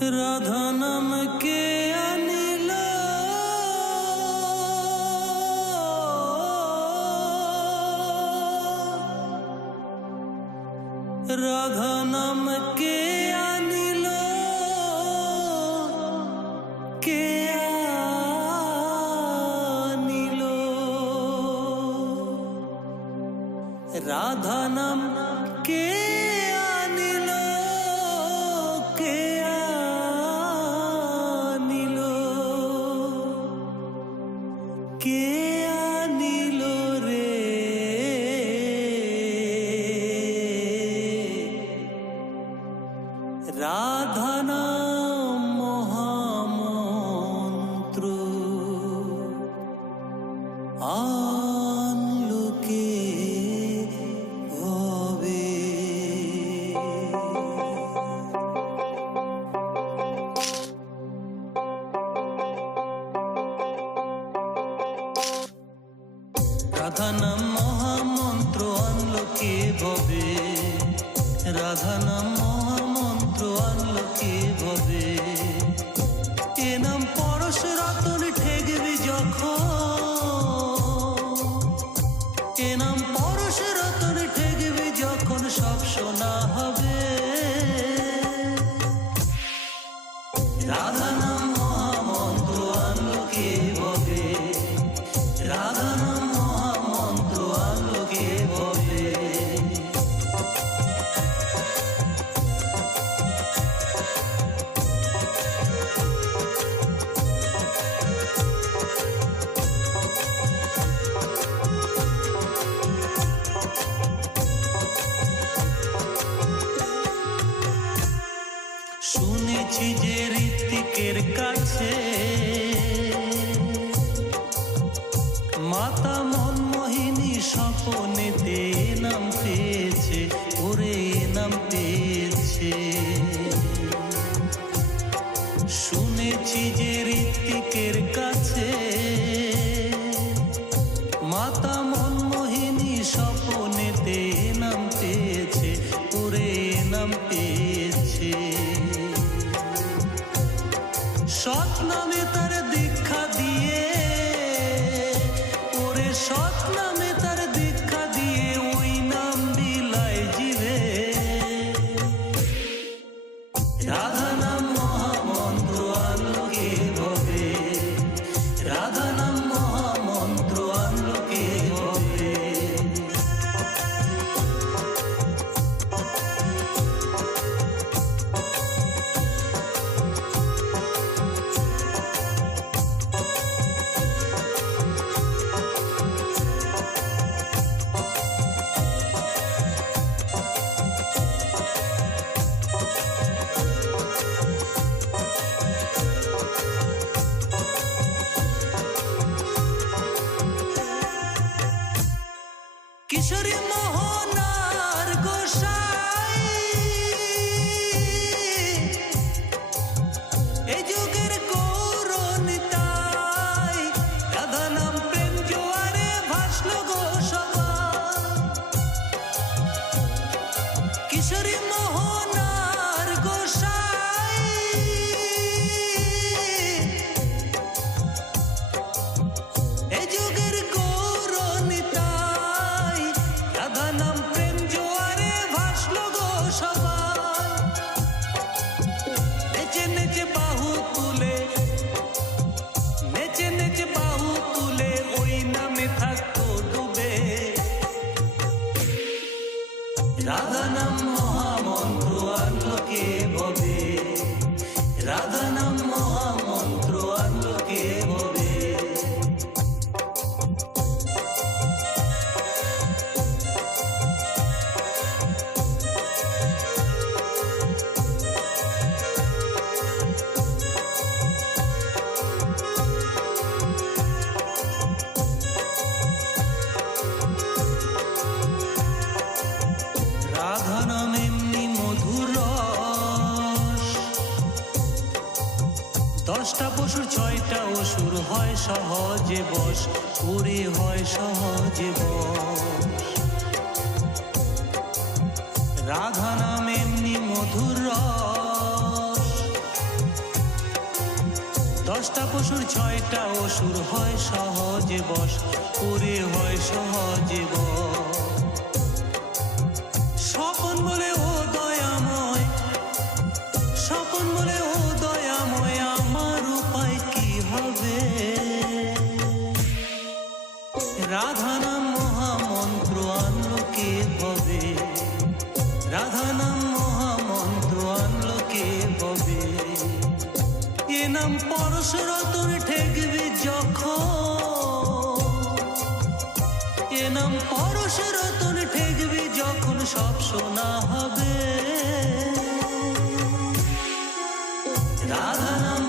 রাধা নাম কে আনিল, রাধা নাম কে আনিল, কে আনিল, রাধা নাম কে আনিল, কে আনিল, কে আনিল রে রাধা নাম মহামন্ত্র আনলো কে ভবে। রাধা নাম মহামন্ত্র আনলো কে ভবে, রাধা নাম মহামন্ত্র আনলো কে ভবে। এ নাম পরশ রতন ঠেকবি যখন, এ নাম পরশ রতন ঠেকবি যখন সব শোনা হবে। রাধা নাম মহামন্ত্র আনলো কে ভবে, রাধা নাম মহামন্ত্র আনলো কে ভবে। শুনেছি যে ঋত্বিকের কাছে মাতা মনমোহিনী স্বপনেতে নাম পেয়েছে, ওরে নাম পেয়েছে। শুনেছি যে ঋত্বিকের কাছে মাতা মনমোহিনী স্বপনেতে নাম পেয়েছে, ওরে নাম পেয়েছে। সৎ নামে তার দীক্ষা দিয়ে, ওরে সৎ নামে তার দীক্ষা দিয়ে ওই নাম বিলায় জিবে। রাধা নাম মহামন্ত্র আনলো কে ভবে, রাধা নাম মহামন্ত্র আনলো কে ভবে। কিশোরী মোহনার গোসাই এই যুগের গৌরনিতাই, রাধা নাম প্রেম জোয়ারে ভাসলো গো সবাই। কিশোরী মোহনার গোসাই এই যুগের গৌরনিতাই, রাধা নাম প্রেম জোয়ারে ভাসলো গো সবাই। নেচে নেচে বাহু তুলে, নেচে নেচে বাহু তুলে ওই নামে থাকতো ডুবে। রাধা নাম মহামন্ত্র আনলো কে ভবে, রাধা নাম মহামন্ত্র আনলো কে ভবে। রাধা নাম এমনি মধুর রস, 10টা পশুর 6টা অসুর হয় সহজে বশ, ওরে হয় সহজে বশ। রাধা নাম এমনি মধুর রস, দশটা পশুর ছয়টা অসুর হয় সহজে বশ, ওরে হয় সহজে বশ। স্বপন বলে ও দয়াময়, স্বপন বলে ও দয়াময়, আমার উপায় কি হবে? রাধা নাম মহামন্ত্র আনলো কে ভবে, রাধা নাম মহামন্ত্র আনলো কে ভবে। এ নাম পরশরতন ঠেকবি যখন, এ নাম পরশরতন ঠেকবি যখন সব শোনা হবে। রাধা নাম